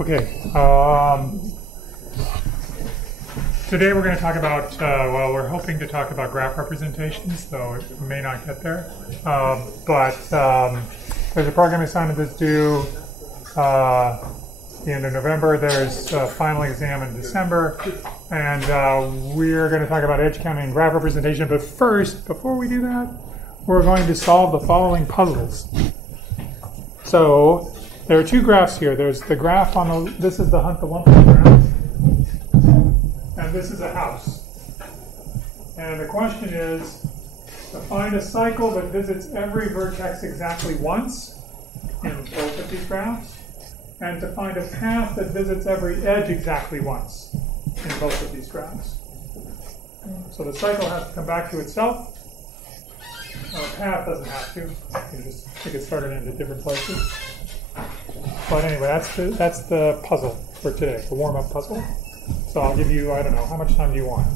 Okay. Today we're going to talk about, well, we're hoping to talk about graph representations, though it may not get there. But there's a program assignment that's due the end of November. There's a final exam in December. And we're going to talk about edge counting and graph representation. But first, before we do that, we're going to solve the following puzzles. So there are two graphs here. There's the graph on the, this is the Hunt-the-Lumpy graph. And this is a house. And the question is to find a cycle that visits every vertex exactly once in both of these graphs, and to find a path that visits every edge exactly once in both of these graphs. So the cycle has to come back to itself. The path doesn't have to. You can just get started into different places. But anyway, that's the puzzle for today, the warm-up puzzle. So I'll give you, I don't know, how much time do you want?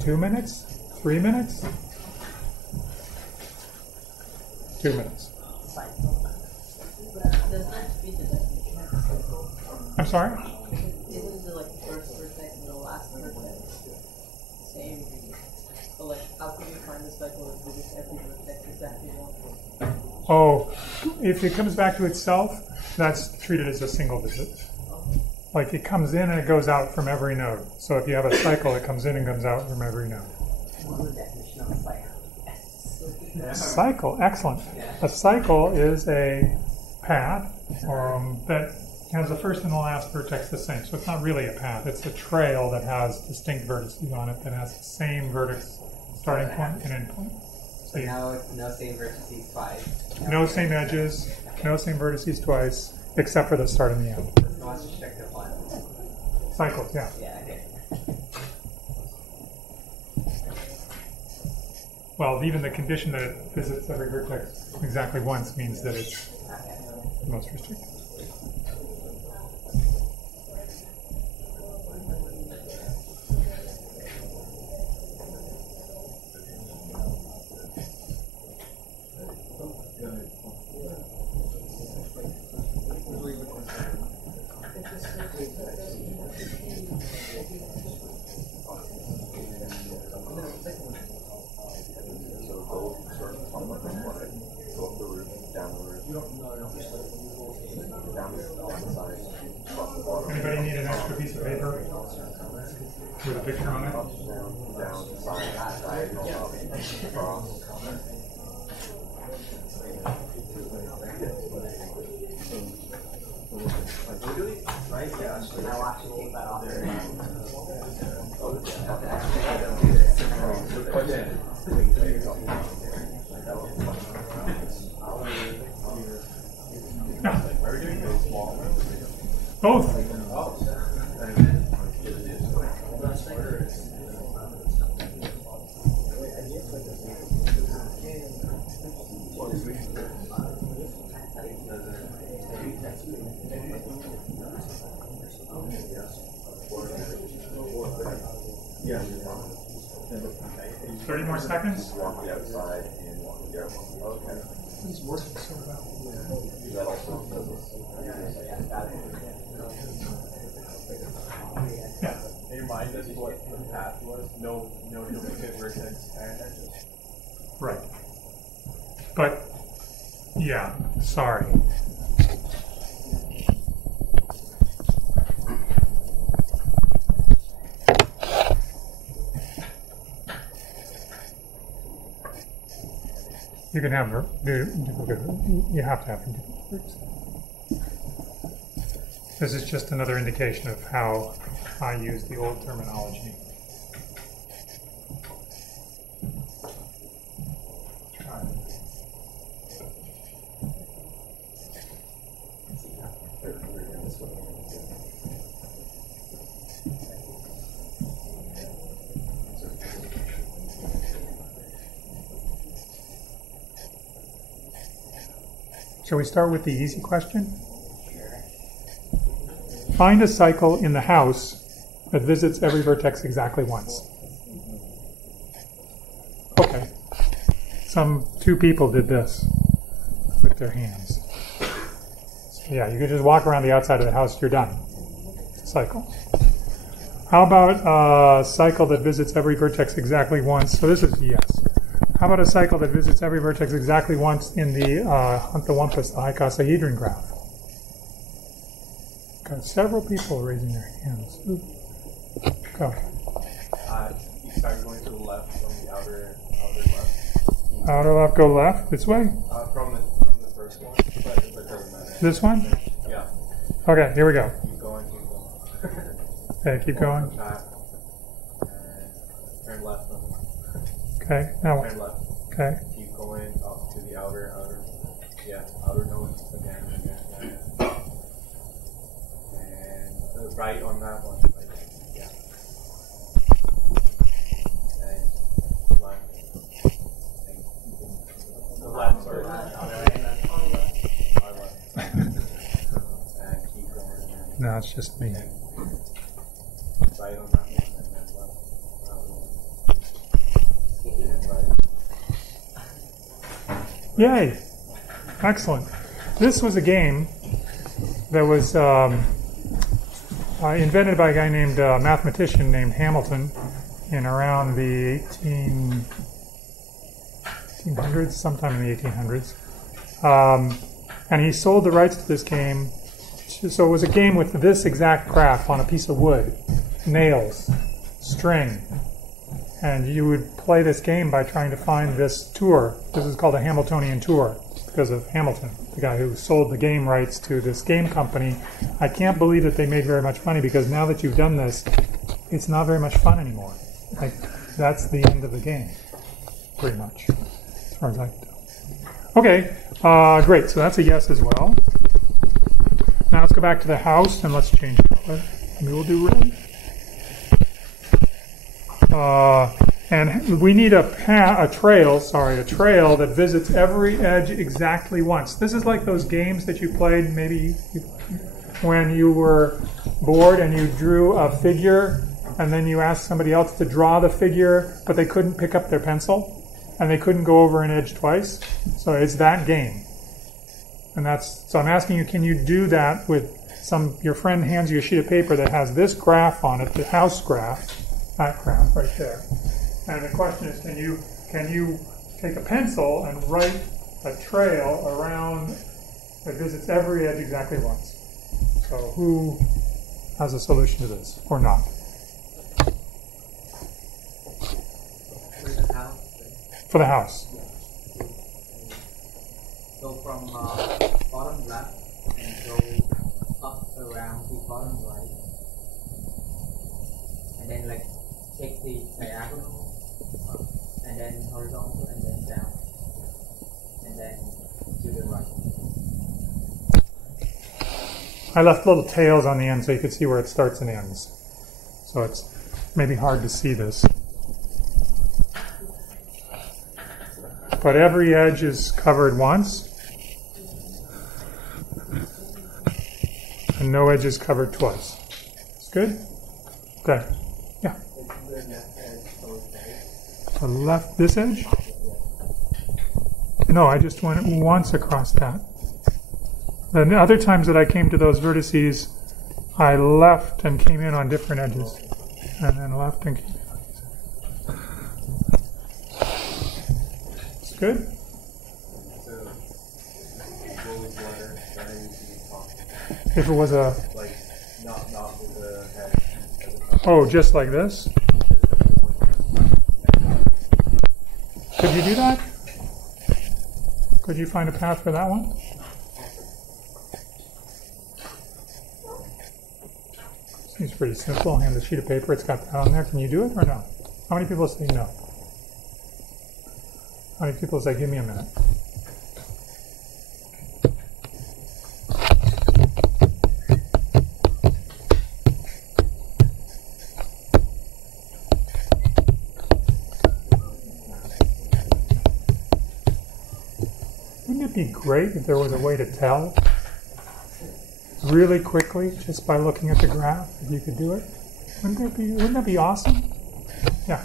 2 minutes? 3 minutes? 2 minutes. I'm sorry? Isn't the first vertex and the last vertex same? So how can you find the cycle that visits every vertex exactly once? Oh, if it comes back to itself, that's treated as a single visit. Like it comes in and it goes out from every node. So if you have a cycle, it comes in and comes out from every node. Cycle, excellent. A cycle is a path that has the first and the last vertex the same. So it's not really a path. It's a trail that has distinct vertices on it that has the same vertex starting point and end point. So no same vertices twice. No same edges, no same vertices twice, except for the start and the end. That's the most restrictive one. Cycles, yeah. Yeah, okay. Well, even the condition that it visits every vertex exactly once means that it's the most restricted. Anybody need an extra piece of paper with a picture on it? Both. Yeah. 30 more seconds. Walk the outside and walk the okay. It's working so well. That also Yeah. In your mind, this is what the path was. No duplicate vertex and edges. Right. But, yeah, sorry. You can have duplicate, you have to have duplicate groups. This is just another indication of how I use the old terminology. Shall we start with the easy question? Find a cycle in the house that visits every vertex exactly once. Okay. Two people did this with their hands. Yeah, you could just walk around the outside of the house, you're done. Cycle. How about a cycle that visits every vertex exactly once? So this is yes. How about a cycle that visits every vertex exactly once in the Hunt-the-Wumpus, the icosahedron graph? Got several people raising their hands. Ooh. Go. You start going to the left from the outer left. Outer left, go left, this way? From the first one, but it doesn't matter. This one? Yeah. Okay, here we go. Keep going, keep going. Okay, keep going. Back. Turn left. Okay, now what? Turn left. Okay. Keep going up to the outer node again. And right on that one. Yeah. And left. The left, sorry. Our left. And keep going. No, it's just me. And right on that one, and then left. Yay! Excellent. This was a game that was invented by a guy named mathematician named Hamilton in around the 1800s, sometime in the 1800s. And he sold the rights to this game. So it was a game with this exact graph on a piece of wood, nails, string. And you would play this game by trying to find this tour. This is called a Hamiltonian tour because of Hamilton, the guy who sold the game rights to this game company. I can't believe that they made very much money because now that you've done this, it's not very much fun anymore. Like, that's the end of the game, pretty much, as far as I can tell. Okay, great. So that's a yes as well. Now let's go back to the house and let's change color. Maybe we'll do red. And we need a trail that visits every edge exactly once. This is like those games that you played maybe when you were bored and you drew a figure and then you asked somebody else to draw the figure, but they couldn't pick up their pencil and they couldn't go over an edge twice. So it's that game. And so I'm asking you, can you do that with your friend hands you a sheet of paper that has this graph on it, the house graph, that graph right there. And the question is, can you take a pencil and write a trail around that visits every edge exactly once? So who has a solution to this, or not? For the house. So from bottom left and go up around to bottom right, and then like take the diagonal and then horizontal and then down and then to the right. I left little tails on the end so you could see where it starts and ends. So it's maybe hard to see this. But every edge is covered once. And no edge is covered twice. It's good? Okay. Yeah. The left, this edge? No, I just went once across that. The other times that I came to those vertices, I left and came in on different edges. And then left and came in on these edges. It's good? If it was a... Like, not with the head. Oh, just like this? Could you do that? Could you find a path for that one? Seems pretty simple. Hand the sheet of paper. It's got that on there. Can you do it or no? How many people say no? How many people say, give me a minute? Wouldn't it be great if there was a way to tell really quickly just by looking at the graph if you could do it? Wouldn't that be awesome? Yeah.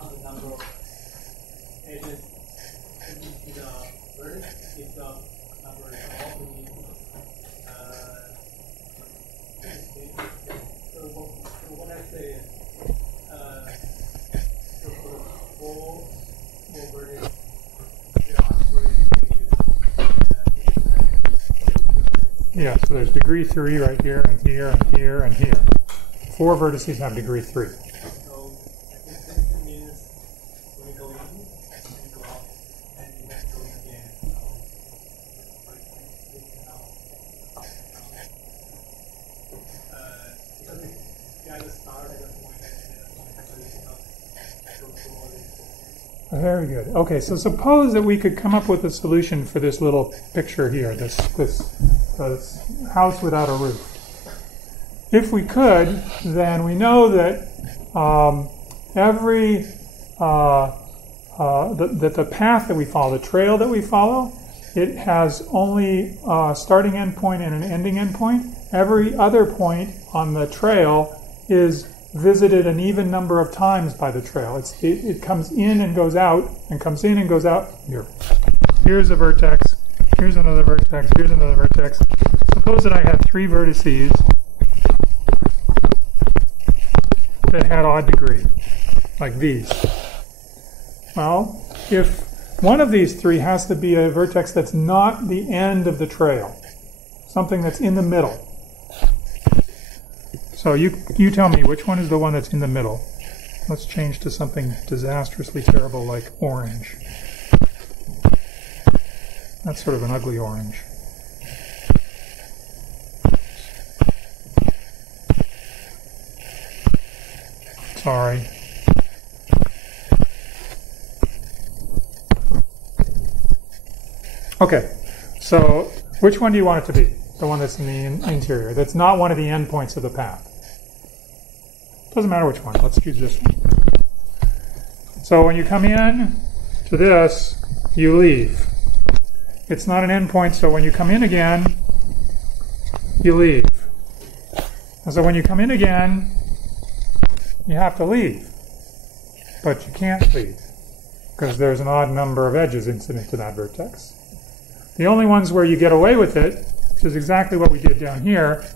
On the number of edges, Yeah, so there's degree 3 right here, and here, and here, and here. 4 vertices have degree 3. So it means when you go in, you go out, and you then go in again. Because you either start at a point and actually go through all this. Very good. Okay, so suppose that we could come up with a solution for this little picture here, this house without a roof. If we could, then we know that that the path that we follow, the trail that we follow, it has only a starting endpoint and an ending endpoint. Every other point on the trail is visited an even number of times by the trail. It comes in and goes out, and comes in and goes out. Here's a vertex. Here's another vertex. Here's another vertex. Suppose that I had 3 vertices that had odd degree, like these. Well, if one of these 3 has to be a vertex that's not the end of the trail, something that's in the middle. So you tell me which one is the one that's in the middle. Let's change to something disastrously terrible like orange. That's sort of an ugly orange. Sorry. Okay, so which one do you want it to be? The one that's in the interior, that's not one of the endpoints of the path. Doesn't matter which one. Let's choose this one. So when you come in to this, you leave. It's not an endpoint, so when you come in again, you leave. And so when you come in again, you have to leave. But you can't leave, because there's an odd number of edges incident to that vertex. The only ones where you get away with it, which is exactly what we did down here,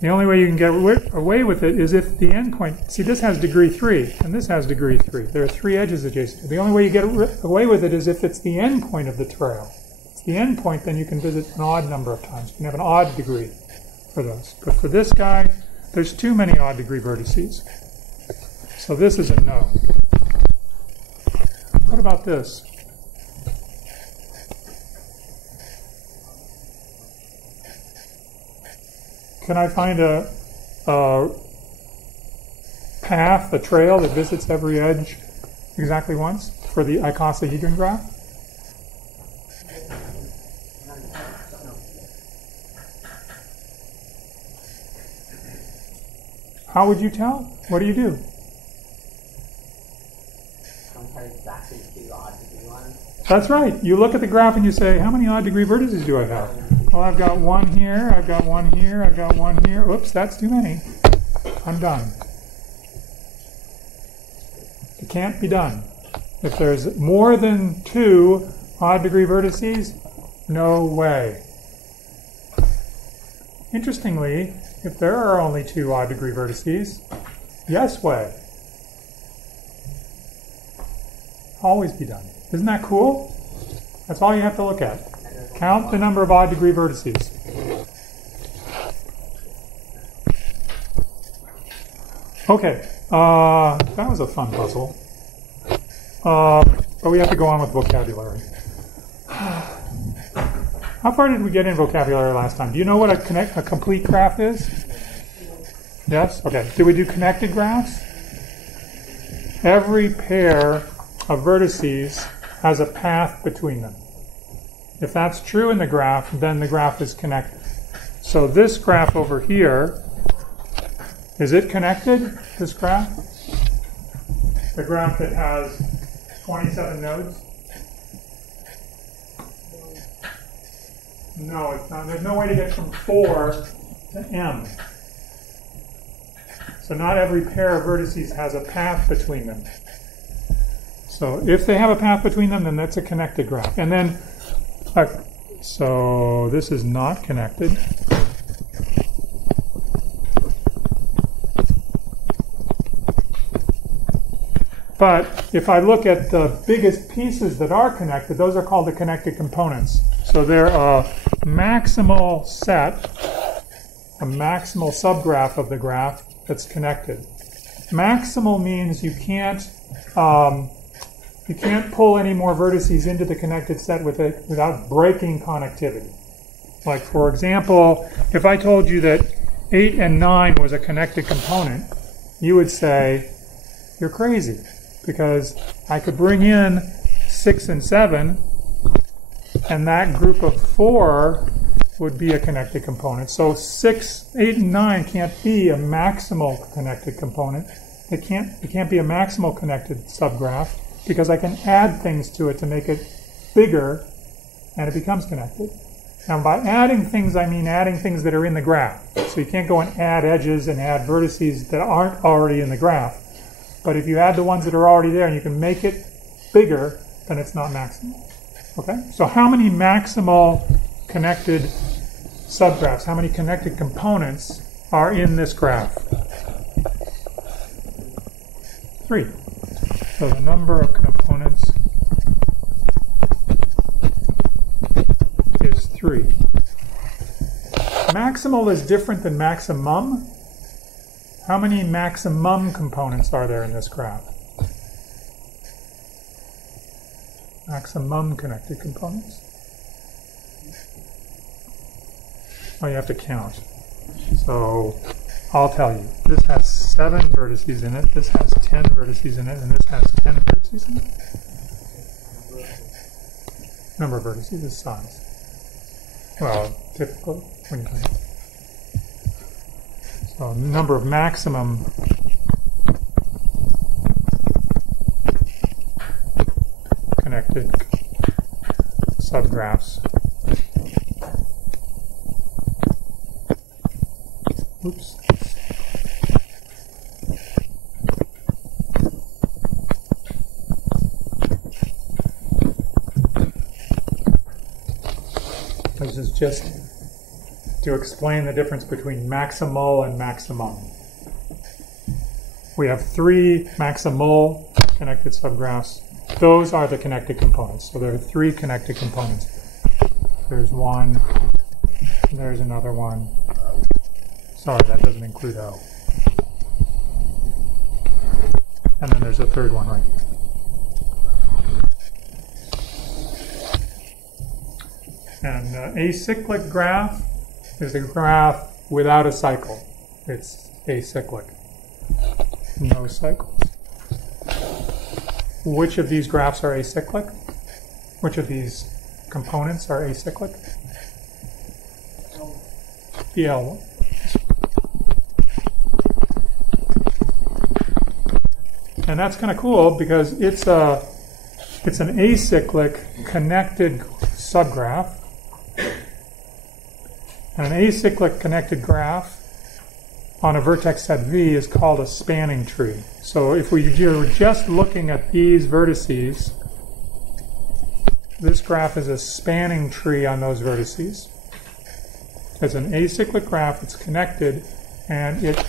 the only way you can get away with it is if the endpoint, see this has degree 3, and this has degree 3. There are 3 edges adjacent. The only way you get away with it is if it's the endpoint of the trail. If it's the endpoint, then you can visit an odd number of times. You can have an odd degree for those. But for this guy, there's too many odd degree vertices. So this is a no. What about this? Can I find a path, a trail that visits every edge exactly once for the icosahedron graph? How would you tell? What do you do? Compare exactly 2 odd degree ones. That's right. You look at the graph and you say, how many odd degree vertices do I have? Well, I've got 1 here, I've got 1 here, I've got 1 here. Oops, that's too many. I'm done. It can't be done. If there's more than 2 odd degree vertices, no way. Interestingly, if there are only 2 odd degree vertices, yes way. Always be done. Isn't that cool? That's all you have to look at. Count the number of odd degree vertices. Okay, that was a fun puzzle. But we have to go on with vocabulary. How far did we get in vocabulary last time? Do you know what a complete graph is? Yes? Okay. Did we do connected graphs? Every pair of vertices has a path between them. If that's true in the graph, then the graph is connected. So this graph over here, is it connected, this graph? The graph that has 27 nodes? No, it's not. There's no way to get from 4 to m. So not every pair of vertices has a path between them. So if they have a path between them, then that's a connected graph. And then Okay, so this is not connected. But if I look at the biggest pieces that are connected, those are called the connected components. So they're a maximal set, a maximal subgraph of the graph that's connected. Maximal means you can't pull any more vertices into the connected set without breaking connectivity. Like, for example, if I told you that 8 and 9 was a connected component, you would say, you're crazy, because I could bring in 6 and 7, and that group of 4 would be a connected component. So 6, 8, and 9 can't be a maximal connected component. It can't be a maximal connected subgraph, because I can add things to it to make it bigger, and it becomes connected. Now, by adding things, I mean adding things that are in the graph. So you can't go and add edges and add vertices that aren't already in the graph. But if you add the ones that are already there and you can make it bigger, then it's not maximal. Okay? So how many maximal connected subgraphs, how many connected components are in this graph? 3. So the number of components is 3. Maximal is different than maximum. How many maximum components are there in this graph? Maximum connected components. Oh, you have to count. So I'll tell you. This has 7 vertices in it, this has 10 vertices in it, and this has 10 vertices in it. Number of vertices is size. Well, typically, when you count. So number of maximum connected subgraphs. Oops. This is just to explain the difference between maximal and maximum. We have 3 maximal connected subgraphs. Those are the connected components. So there are 3 connected components. There's one, and there's another one. Sorry, that doesn't include O. And then there's a third one right here. And acyclic graph is a graph without a cycle. It's acyclic. No cycles. Which of these graphs are acyclic? Which of these components are acyclic? The L one. And that's kind of cool because it's an acyclic connected subgraph. And an acyclic connected graph on a vertex set V is called a spanning tree. So if you're just looking at these vertices, this graph is a spanning tree on those vertices. It's an acyclic graph, it's connected, and it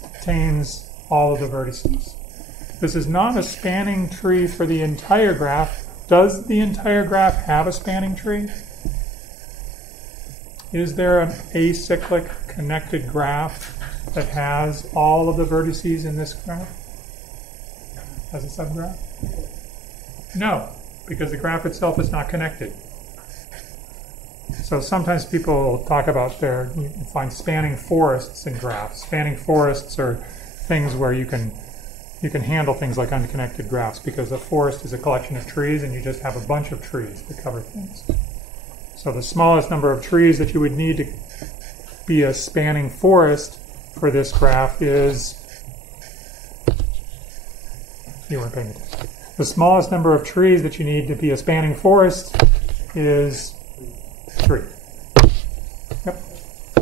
contains all of the vertices. This is not a spanning tree for the entire graph. Does the entire graph have a spanning tree? Is there an acyclic connected graph that has all of the vertices in this graph as a subgraph? No, because the graph itself is not connected. So sometimes people talk about you find spanning forests in graphs. Spanning forests are things where you can handle things like unconnected graphs because a forest is a collection of trees and you just have a bunch of trees that cover things. So the smallest number of trees that you would need to be a spanning forest for this graph is, you weren't paying attention. The smallest number of trees that you need to be a spanning forest is 3. Yep.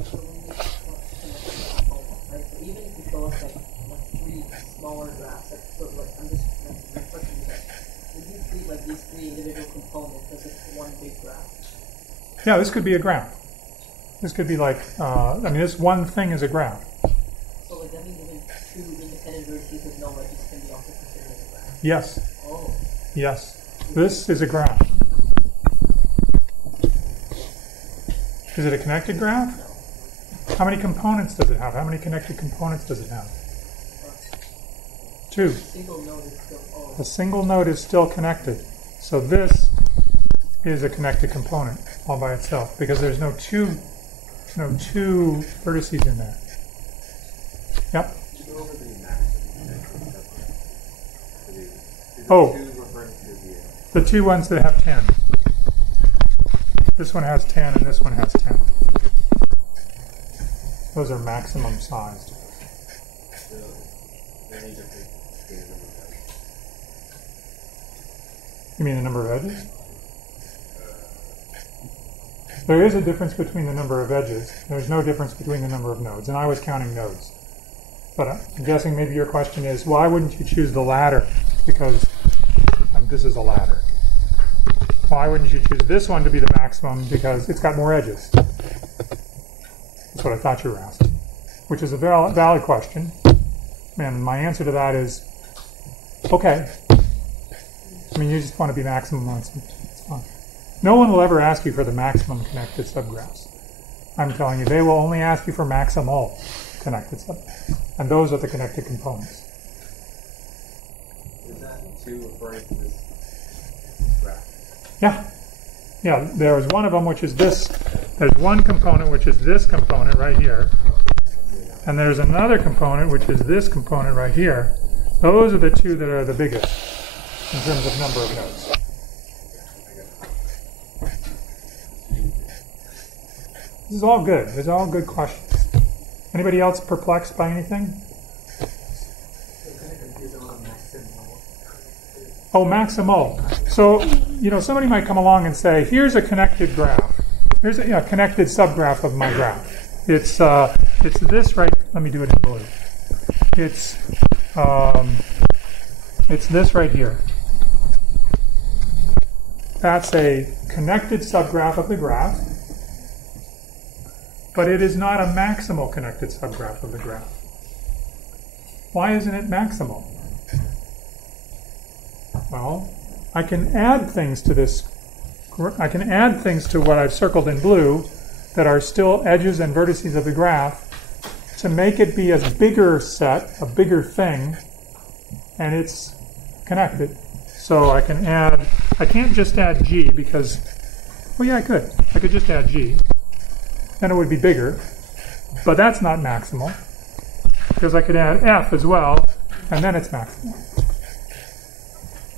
So even if you go with like 3 smaller graphs, so like I'm just my question is like, would you treat like these 3 individual components as if one big graph? Yeah, this could be a graph. This could be like, I mean, this one thing is a graph. So like that means even two independent vertices with no edges can be also considered as a graph? Yes. Oh. Yes. This is a graph. Is it a connected graph? How many components does it have? How many connected components does it have? 2. Single node is still, oh. A single node is still connected. So this is a connected component all by itself because there's no two vertices in there. Yep. Oh, the two ones that have 10. This one has 10 and this one has 10. Those are maximum sized. You mean the number of edges? There is a difference between the number of edges. There's no difference between the number of nodes, and I was counting nodes. But I'm guessing maybe your question is, why wouldn't you choose the ladder? Because this is a ladder. Why wouldn't you choose this one to be the maximum? Because it's got more edges. That's what I thought you were asking, which is a valid question. And my answer to that is, okay. I mean, you just want to be maximum on something. It's fine. No one will ever ask you for the maximum connected subgraphs. I'm telling you, they will only ask you for maximal connected subgraphs. And those are the connected components. Is that 2 referring to this graph? Yeah. Yeah, there's one of them which is this. There's one component which is this component right here. And there's another component which is this component right here. Those are the two that are the biggest in terms of number of nodes. This is all good. These are all good questions. Anybody else perplexed by anything? Oh, maximal. So, somebody might come along and say, here's a connected graph. Here's a connected subgraph of my graph. It's this right, let me do it in blue. It's this right here. That's a connected subgraph of the graph, but it is not a maximal connected subgraph of the graph. Why isn't it maximal? Well, I can add things to this. I can add things to what I've circled in blue that are still edges and vertices of the graph to make it be a bigger set, a bigger thing, and it's connected. So I can't just add G because, well, yeah, I could. I could just add G. Then it would be bigger, but that's not maximal because I could add F as well, and then it's maximal.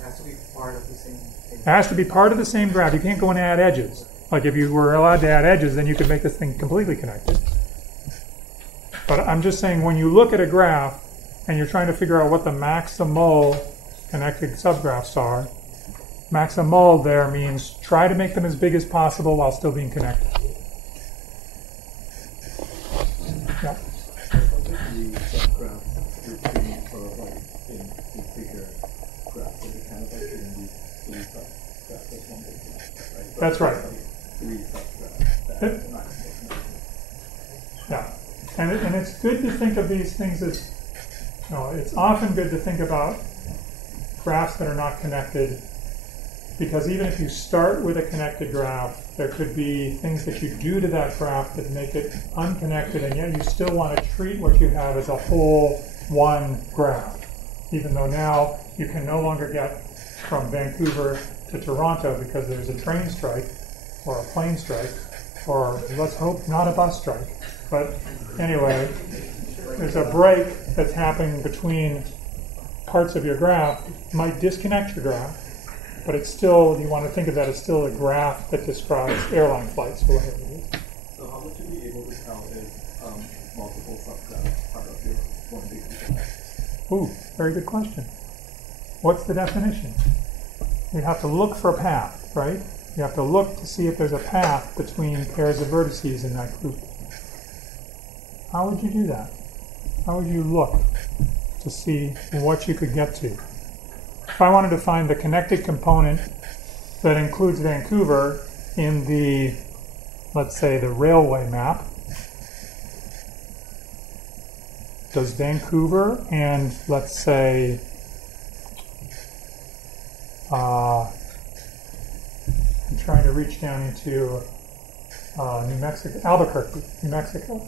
It has to be part of the same thing. It has to be part of the same graph. You can't go and add edges. Like if you were allowed to add edges, then you could make this thing completely connected. But I'm just saying when you look at a graph and you're trying to figure out what the maximal connected subgraphs are, maximal there means try to make them as big as possible while still being connected. Yeah. That's right. Yeah, and it's good to think of these things as, it's often good to think about graphs that are not connected, because even if you start with a connected graph, there could be things that you do to that graph that make it unconnected, and yet you still want to treat what you have as a whole one graph, even though now you can no longer get from Vancouver to Toronto because there's a train strike or a plane strike, or let's hope not a bus strike. But anyway, there's a break that's happening between parts of your graph. It might disconnect your graph, but it's still, you want to think of that as still a graph that describes airline flights or whatever it is. So how would you be able to tell if multiple subgraphs part of your one big graph? Ooh, very good question. What's the definition? You have to look for a path, right? You have to look to see if there's a path between pairs of vertices in that group. How would you do that? How would you look to see what you could get to? If I wanted to find the connected component that includes Vancouver in the let's say, the railway map. Does Vancouver and, let's say, I'm trying to reach down into New Mexico, Albuquerque, New Mexico.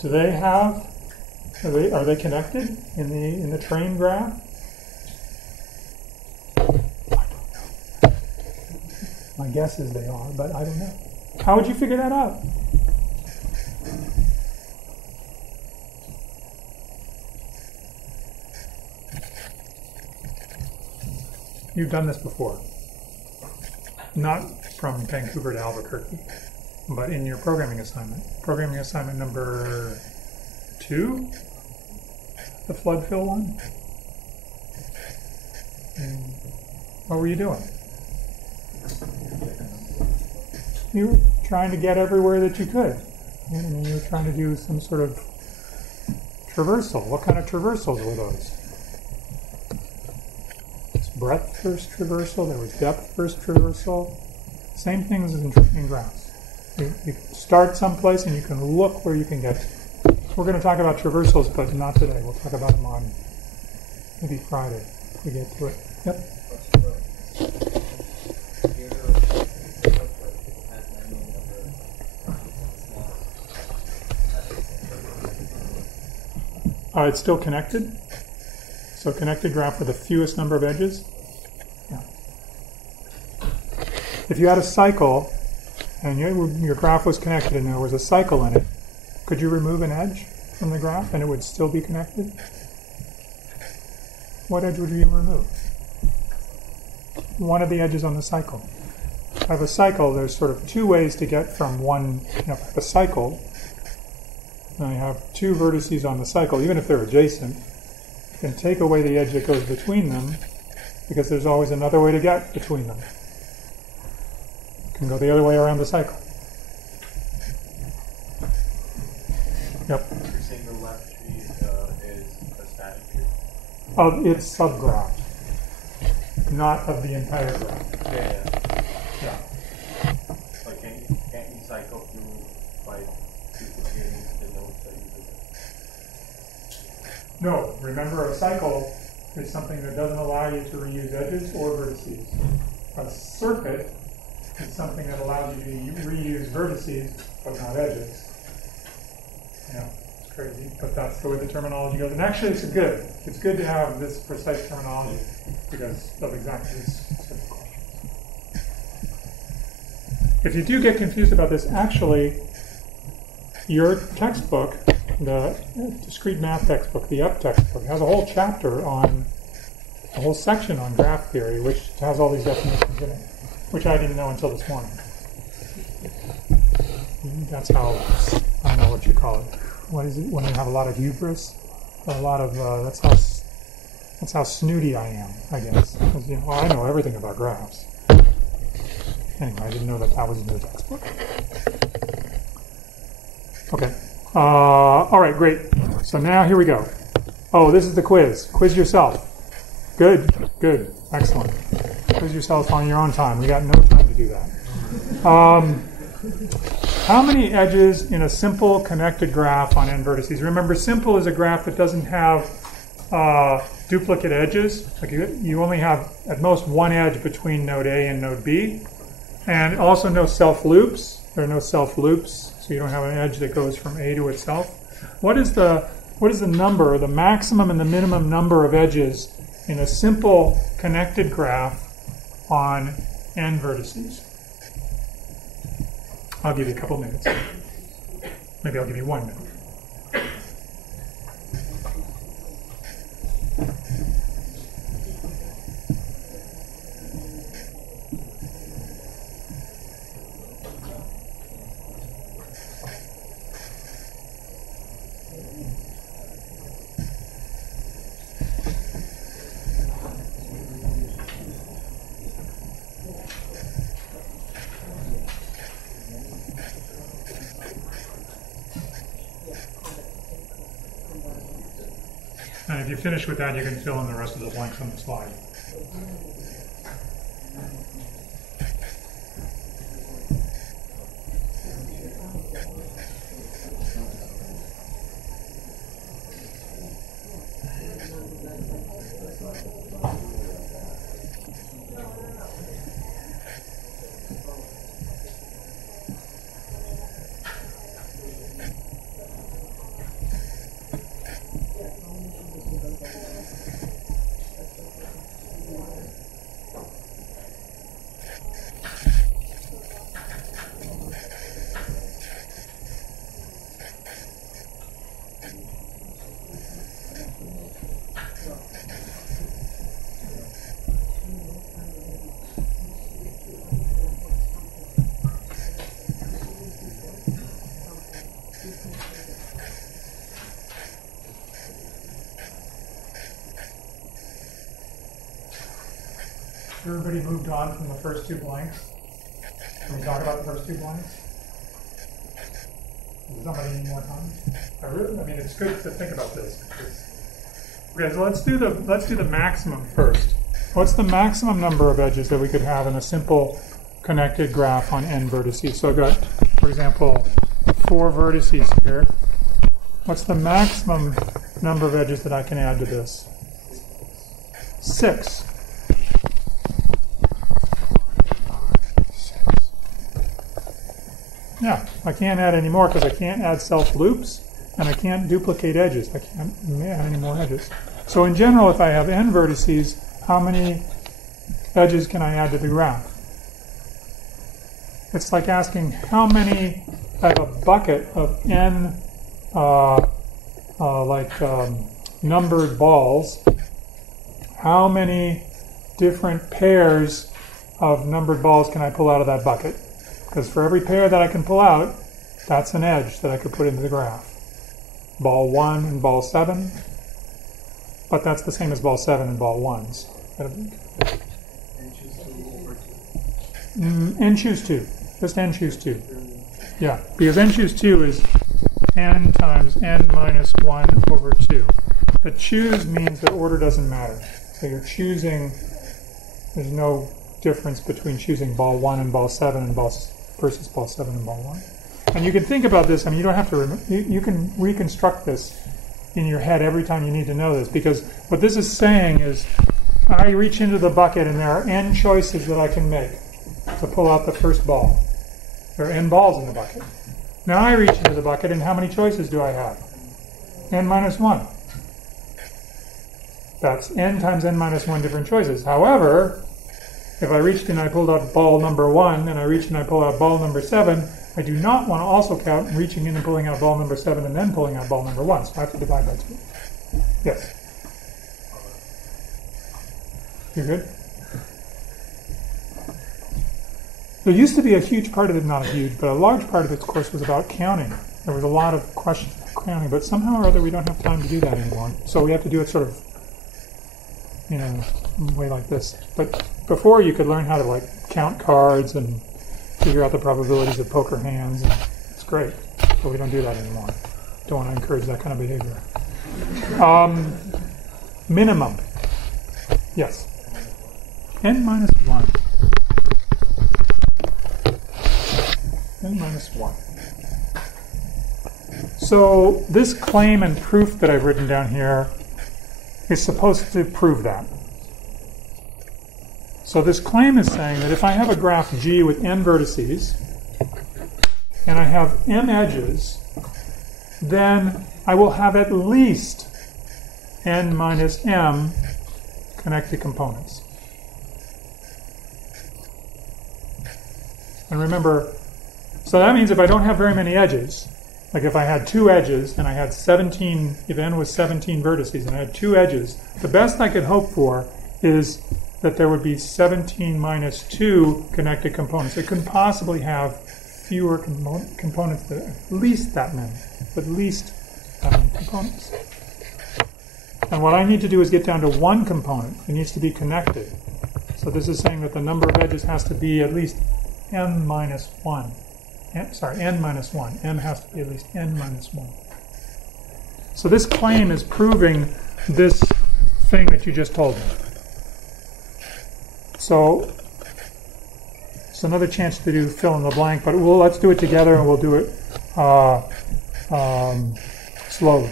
Do they have? Are they connected in the train graph? My guess is they are, but I don't know. How would you figure that out? You've done this before. Not from Vancouver to Albuquerque, but in your programming assignment. Programming assignment number 2? The flood fill one? And what were you doing? You were trying to get everywhere that you could. And you were trying to do some sort of traversal. What kind of traversals were those? Breadth first traversal, there was depth first traversal. Same things as in graphs. You start someplace and you can look where you can get to. We're going to talk about traversals, but not today. We'll talk about them on maybe Friday if we get to it. Yep. It's still connected. So connected graph with the fewest number of edges. Yeah. If you had a cycle and your graph was connected and there was a cycle in it, could you remove an edge from the graph and it would still be connected? What edge would you remove? One of the edges on the cycle. If I have a cycle, there's sort of two ways to get from one, if I have a cycle, and I have two vertices on the cycle, even if they're adjacent, can take away the edge that goes between them because there's always another way to get between them. You can go the other way around the cycle. Yep. You're saying the left tree is a static tree? Of its subgraph, not of the entire graph. Yeah. Like can't you cycle through by duplicating the nodes that you do? No, remember a cycle is something that doesn't allow you to reuse edges or vertices. A circuit is something that allows you to reuse vertices but not edges. Yeah, it's crazy, but that's the way the terminology goes. And actually it's good. It's good to have this precise terminology because of exactly this sort of questions. If you do get confused about this, actually your textbook, the discrete math textbook, the UP textbook, has a whole chapter on, a whole section on graph theory, which has all these definitions in it, which I didn't know until this morning. That's how, I don't know what you call it. What is it when you have a lot of hubris? A lot of, that's how snooty I am, I guess. Because, I know everything about graphs. Anyway, I didn't know that was in the textbook. Okay. All right, great. So now here we go. Oh, this is the quiz. Quiz yourself. Good, excellent. Quiz yourself on your own time. We got no time to do that. How many edges in a simple connected graph on n vertices? Remember, simple is a graph that doesn't have duplicate edges. Like you only have at most one edge between node A and node B, and also no self loops. There are no self loops. So you don't have an edge that goes from A to itself. What is the number, the maximum and the minimum number of edges in a simple connected graph on n vertices? I'll give you a couple minutes. Maybe I'll give you 1 minute. And if you finish with that, you can fill in the rest of the blanks on the slide. Everybody moved on from the first two blanks? Can we talk about the first two blanks? Does somebody need more time? I mean, it's good to think about this. Okay, so let's do the maximum first. What's the maximum number of edges that we could have in a simple connected graph on n vertices? So I've got, for example, 4 vertices here. What's the maximum number of edges that I can add to this? 6. Yeah, I can't add any more because I can't add self-loops and I can't duplicate edges. I can't add any more edges. So in general, if I have n vertices, how many edges can I add to the graph? It's like asking how many, I have a bucket of n numbered balls, how many different pairs of numbered balls can I pull out of that bucket? Because for every pair that I can pull out, that's an edge that I could put into the graph. Ball 1 and ball 7, but that's the same as ball 7 and ball 1s. N choose 2. Just n choose 2. Yeah, because n choose 2 is n times n minus 1 over 2. The choose means that order doesn't matter. So you're choosing, there's no difference between choosing ball 1 and ball 7 and versus ball 7 and ball 1. And you can think about this, I mean, you don't have to, you can reconstruct this in your head every time you need to know this, because what this is saying is I reach into the bucket and there are n choices that I can make to pull out the first ball. There are n balls in the bucket. Now I reach into the bucket and how many choices do I have? N minus 1. That's n times n minus 1 different choices. However, if I reached and I pulled out ball number 1 and I reach and I pull out ball number 7, I do not want to also count reaching in and pulling out ball number 7 and then pulling out ball number 1. So I have to divide by 2. Yes? You good? There used to be a huge part of it, not a huge, but a large part of its course was about counting. There was a lot of questions about counting, but somehow or other we don't have time to do that anymore. So we have to do it sort of, in a way like this. But before you could learn how to count cards and figure out the probabilities of poker hands. And it's great, but we don't do that anymore. Don't want to encourage that kind of behavior. Minimum. Yes. N minus 1. N minus 1. So this claim and proof that I've written down here is supposed to prove that. So this claim is saying that if I have a graph G with n vertices, and I have m edges, then I will have at least n minus m connected components. And remember, so that means if I don't have very many edges, like if I had 2 edges and I had 17, if n was 17 vertices and I had 2 edges, the best I could hope for is that there would be 17 minus 2 connected components. It couldn't possibly have fewer components than at least that many, components. And what I need to do is get down to 1 component. It needs to be connected. So this is saying that the number of edges has to be at least n minus 1. N minus 1. M has to be at least n minus 1. So this claim is proving this thing that you just told me. So it's another chance to do fill in the blank, but let's do it together and we'll do it slowly.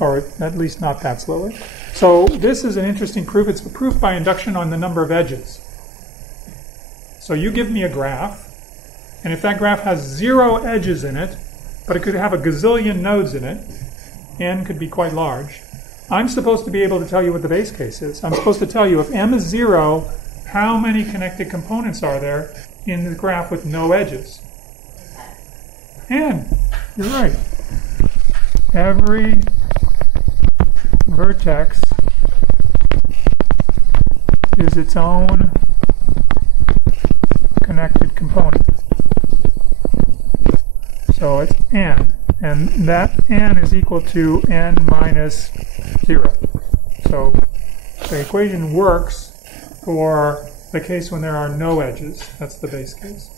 Or at least not that slowly. So this is an interesting proof. It's a proof by induction on the number of edges. So you give me a graph, and if that graph has 0 edges in it, but it could have a gazillion nodes in it, n could be quite large, I'm supposed to be able to tell you what the base case is. I'm supposed to tell you if m is 0, how many connected components are there in the graph with no edges? N. You're right. Every vertex is its own connected component. So it's n. And that n is equal to n minus 0. So the equation works for the case when there are no edges. That's the base case.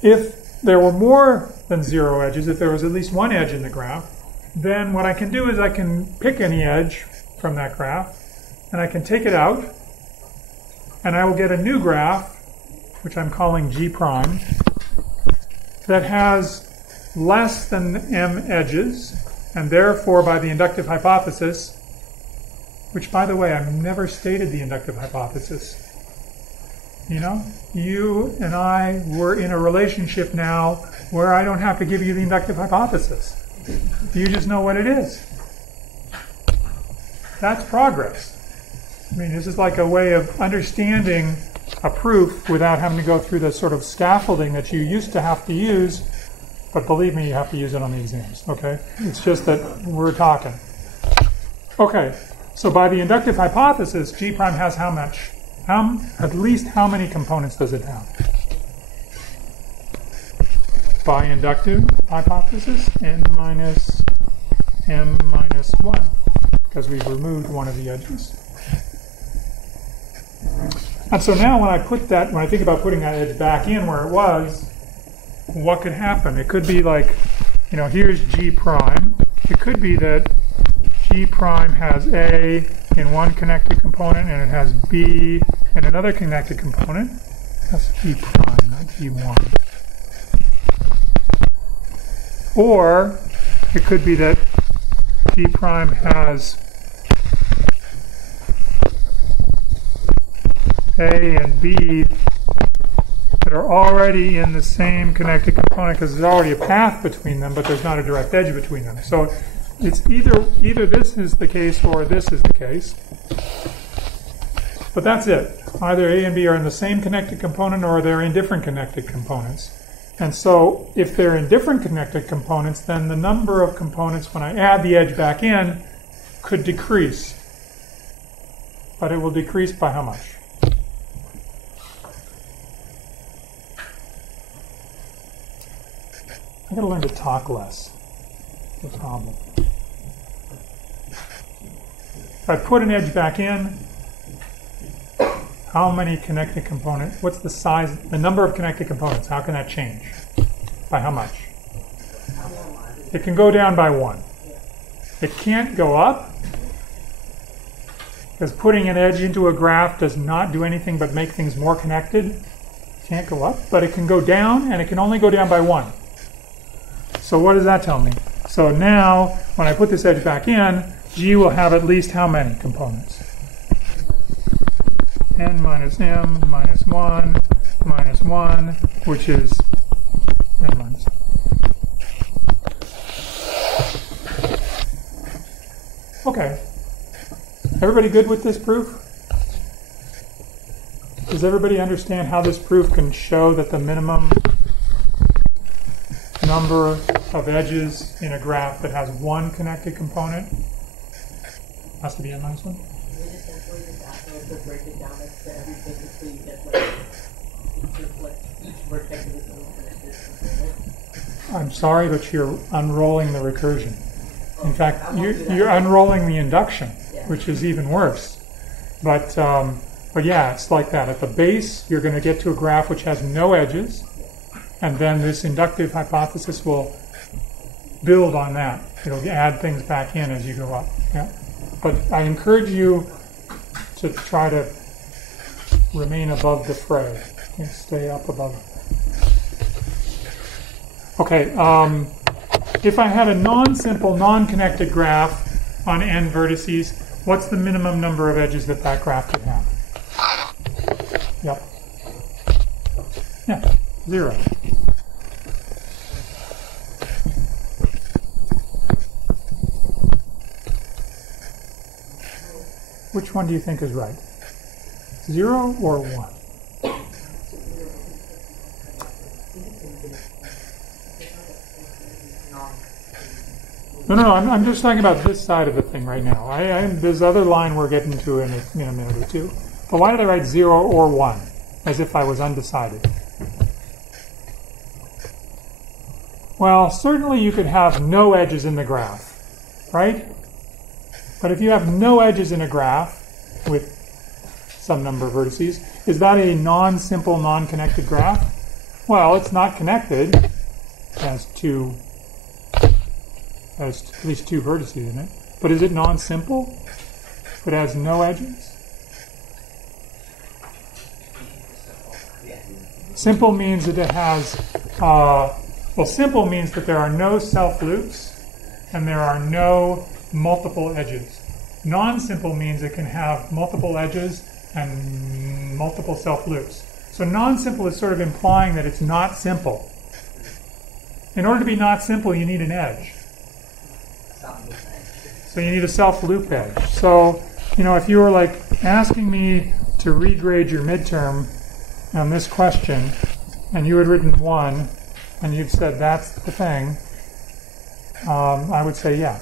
If there were more than 0 edges, if there was at least one edge in the graph, then what I can do is I can pick any edge from that graph, and I can take it out, and I will get a new graph, which I'm calling G prime, that has less than m edges, and therefore, by the inductive hypothesis, which, by the way, I've never stated the inductive hypothesis. You know, you and I were in a relationship now where I don't have to give you the inductive hypothesis. You just know what it is. That's progress. I mean, this is like a way of understanding a proof without having to go through the sort of scaffolding that you used to have to use, but believe me, you have to use it on the exams, okay? It's just that we're talking. Okay, so by the inductive hypothesis, G prime has how much? At least how many components does it have? By inductive hypothesis, n minus m minus 1, because we've removed one of the edges. And so now when I think about putting that edge back in where it was, what could happen? It could be like, you know, here's G prime. It could be that G prime has A in one connected component and it has B in another connected component. That's G prime, not G1. Or it could be that G prime has A and B that are already in the same connected component because there's already a path between them, but there's not a direct edge between them. So it's either this is the case or this is the case. But that's it. Either A and B are in the same connected component or they're in different connected components. And so if they're in different connected components, then the number of components when I add the edge back in could decrease. But it will decrease by how much? I've got to learn to talk less. That's the problem. If I put an edge back in, how many connected components? What's the size, the number of connected components? How can that change? By how much? It can go down by 1. It can't go up, because putting an edge into a graph does not do anything but make things more connected. It can't go up, but it can go down, and it can only go down by 1. So what does that tell me? So now, when I put this edge back in, G will have at least how many components? N minus M minus 1 minus 1, which is N minus 1. Okay. Everybody good with this proof? Does everybody understand how this proof can show that the minimum number of edges in a graph that has one connected component has to be N minus 1? To break it down to everything until you get like each vertex is connected component. I'm sorry, but you're unrolling the recursion. In fact, you're unrolling the induction, which is even worse. But yeah, it's like that. At the base, you're going to get to a graph which has no edges, and then this inductive hypothesis will build on that. It'll add things back in as you go up. Yeah. But I encourage you to try to remain above the fray and stay up above. Okay, if I had a non-simple, non-connected graph on n vertices, what's the minimum number of edges that that graph could have? Yep. Yeah, 0. Which one do you think is right? 0 or 1? No, I'm just talking about this side of the thing right now. This other line we're getting to in a minute or two. But why did I write 0 or 1? As if I was undecided. Well, certainly you could have no edges in the graph, right? But if you have no edges in a graph with some number of vertices, is that a non-simple, non-connected graph? Well, it's not connected. It has at least two vertices in it. But is it non-simple? If it has no edges? Simple means that it has, simple means that there are no self-loops and there are no multiple edges. Non-simple means it can have multiple edges and multiple self-loops. So non-simple is sort of implying that it's not simple. In order to be not simple, you need an edge. So you need a self-loop edge. So, if you were like asking me to regrade your midterm on this question, and you had written 1, and you'd said that's the thing, I would say yeah.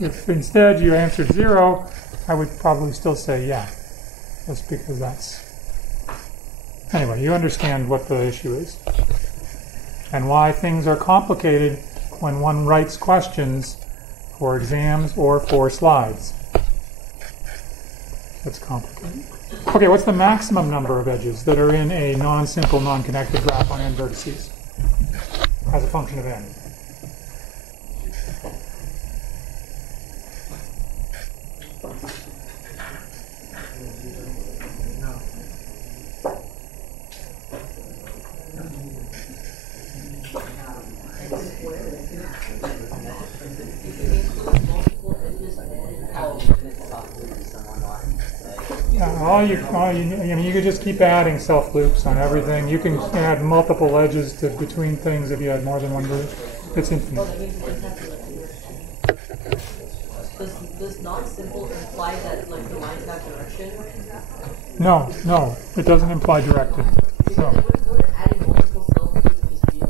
If instead you answered 0, I would probably still say yeah. Just because that's... Anyway, you understand what the issue is. And why things are complicated when one writes questions for exams or for slides. That's complicated. Okay, what's the maximum number of edges that are in a non-simple, non-connected graph on n vertices as a function of n? You could just keep adding self-loops on everything. You can add multiple edges between things if you had more than one group. It's infinite. Does not simple imply that the lines have direction? No, it doesn't imply directed. So. Would adding multiple self-loops just be the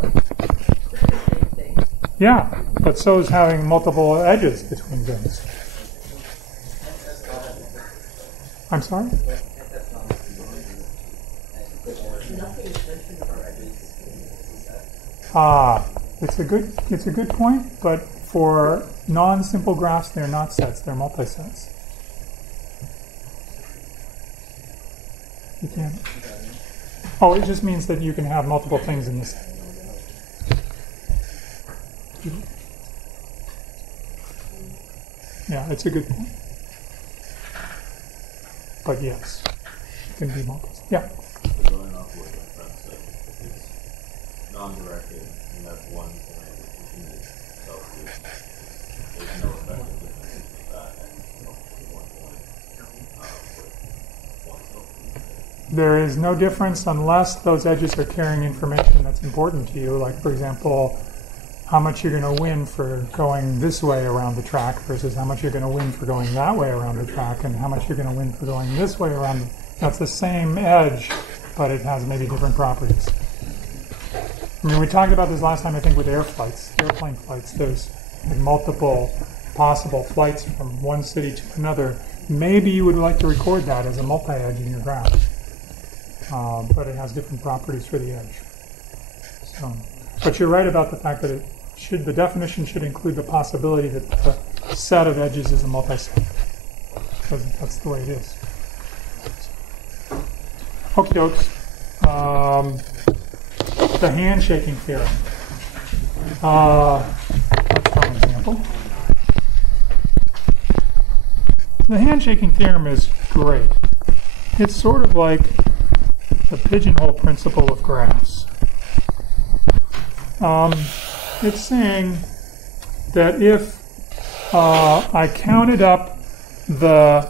same thing? Yeah, but so is having multiple edges between things. I'm sorry? It's a good point, but for non-simple graphs, they're not sets, they're multi-sets. You can't. Oh, it just means that you can have multiple things in the set. Yeah, it's a good point. But yes, it can be multiple. Yeah. So going off what my friend said, if it's non-directed, you have one command that you can use self-loop. There's no effective difference with that and one point with one self-loop. There is no difference unless those edges are carrying information that's important to you, like, for example, how much you're going to win for going this way around the track versus how much you're going to win for going that way around the track, and how much you're going to win for going this way around. That's the same edge, but it has maybe different properties. I mean, we talked about this last time, I think, with airplane flights. There's multiple possible flights from one city to another. Maybe you would like to record that as a multi-edge in your graph, but it has different properties for the edge. So, but you're right about the fact that the definition should include the possibility that the set of edges is a multi-set, because that's the way it is. Okie dokes. The handshaking theorem. Let's try an example. The handshaking theorem is great. It's sort of like the pigeonhole principle of graphs. It's saying that if I counted up the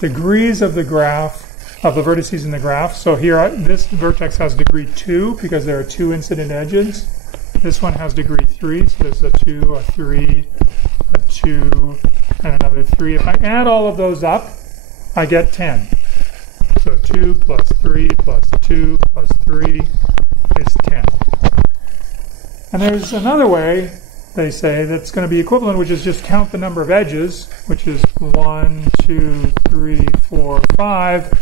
degrees of the graph, of the vertices in the graph, so here this vertex has degree 2 because there are 2 incident edges. This one has degree 3, so there's a 2, a 3, a 2, and another 3. If I add all of those up, I get 10. So 2 plus 3 plus 2 plus 3 is 10. And there's another way, they say, that's going to be equivalent, which is just count the number of edges, which is 1, 2, 3, 4, 5,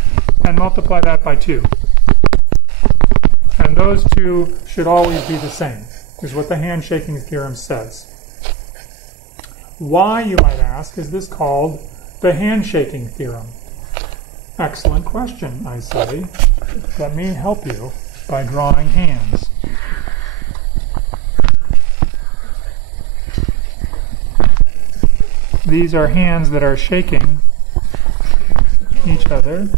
and multiply that by 2. And those two should always be the same, is what the handshaking theorem says. Why, you might ask, is this called the handshaking theorem? Excellent question, I say. Let me help you by drawing hands. These are hands that are shaking each other.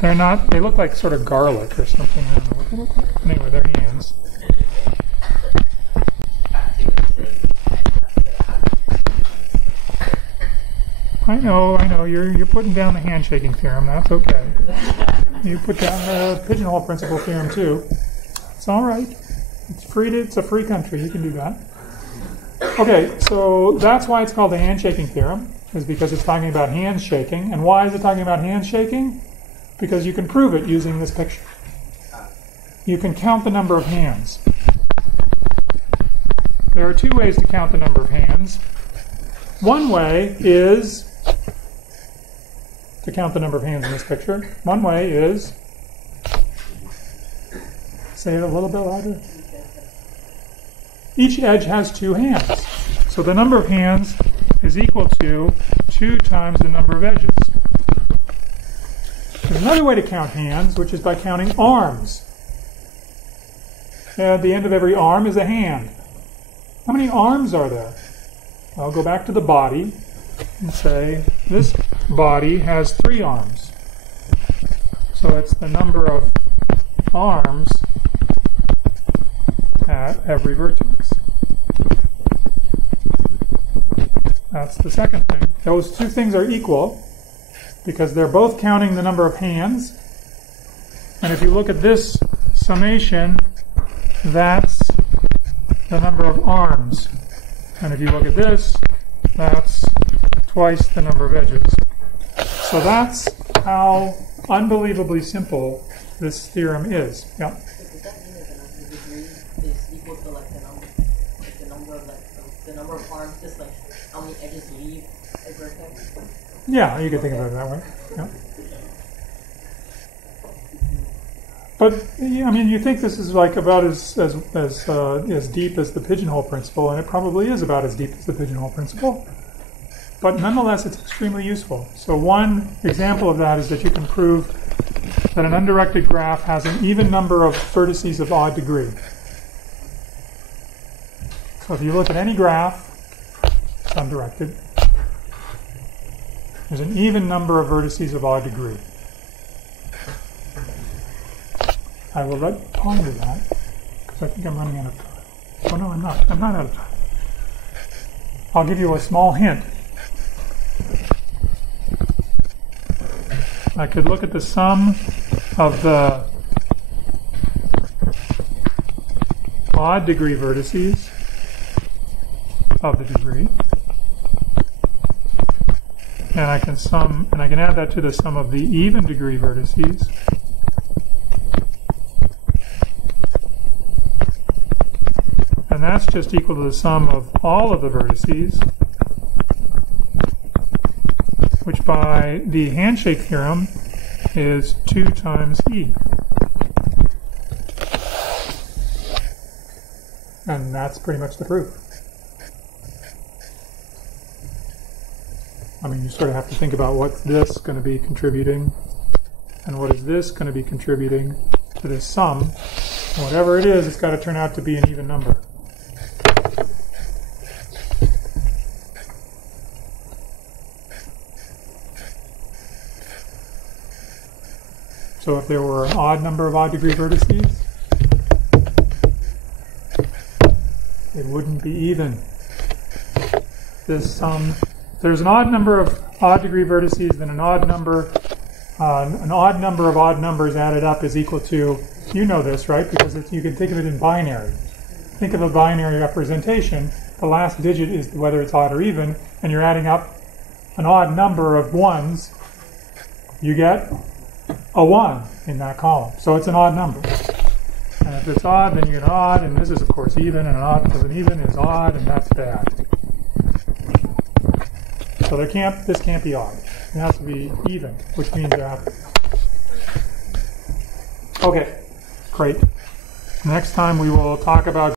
They're not, they look like sort of garlic or something. I don't know what they look like. Anyway, they're hands. I know, you're putting down the handshaking theorem, that's okay. You put down the pigeonhole principle theorem too. It's all right. It's a free country, you can do that. Okay, so that's why it's called the handshaking theorem, is because it's talking about hands shaking. And why is it talking about hands shaking? Because you can prove it using this picture. You can count the number of hands. There are two ways to count the number of hands. One way is to count the number of hands in this picture. One way is, say it a little bit louder. Each edge has two hands. So the number of hands is equal to 2 times the number of edges. There's another way to count hands, which is by counting arms. At the end of every arm is a hand. How many arms are there? I'll go back to the body and say this body has 3 arms. So it's the number of arms at every vertex. That's the second thing. Those two things are equal because they're both counting the number of hands. And if you look at this summation, that's the number of arms. And if you look at this, that's twice the number of edges. So that's how unbelievably simple this theorem is. Yeah. Does that mean that the number of degrees is equal to like the number of arms, just like how many edges leave a vertex? Yeah, you could think about it that way. Yeah. But I mean, you think this is like about as deep as the pigeonhole principle, and it probably is about as deep as the pigeonhole principle. But nonetheless, it's extremely useful. So one example of that is that you can prove that an undirected graph has an even number of vertices of odd degree. So if you look at any graph, it's undirected, there's an even number of vertices of odd degree. I will let ponder that, because I think I'm running out of time. Oh no, I'm not. I'm not out of time. I'll give you a small hint. I could look at the sum of the odd degree vertices of the degree, and I can add that to the sum of the even degree vertices. And that's just equal to the sum of all of the vertices, which by the handshake theorem is 2 times E. And that's pretty much the proof. I mean, you sort of have to think about what's this going to be contributing, and what is this going to be contributing to this sum. Whatever it is, it's got to turn out to be an even number. So if there were an odd number of odd degree vertices, it wouldn't be even. This sum, if there's an odd number of odd degree vertices, then an odd number of odd numbers added up is equal to, you know this, right? Because you can think of it in binary. Think of a binary representation. The last digit is whether it's odd or even, and you're adding up an odd number of ones, you get a 1 in that column. So it's an odd number. And if it's odd, then you get odd, and this is, of course, even, and an odd plus an even is odd, and that's bad. So this can't be odd. It has to be even, which means they're happy. Okay, great. Next time we will talk about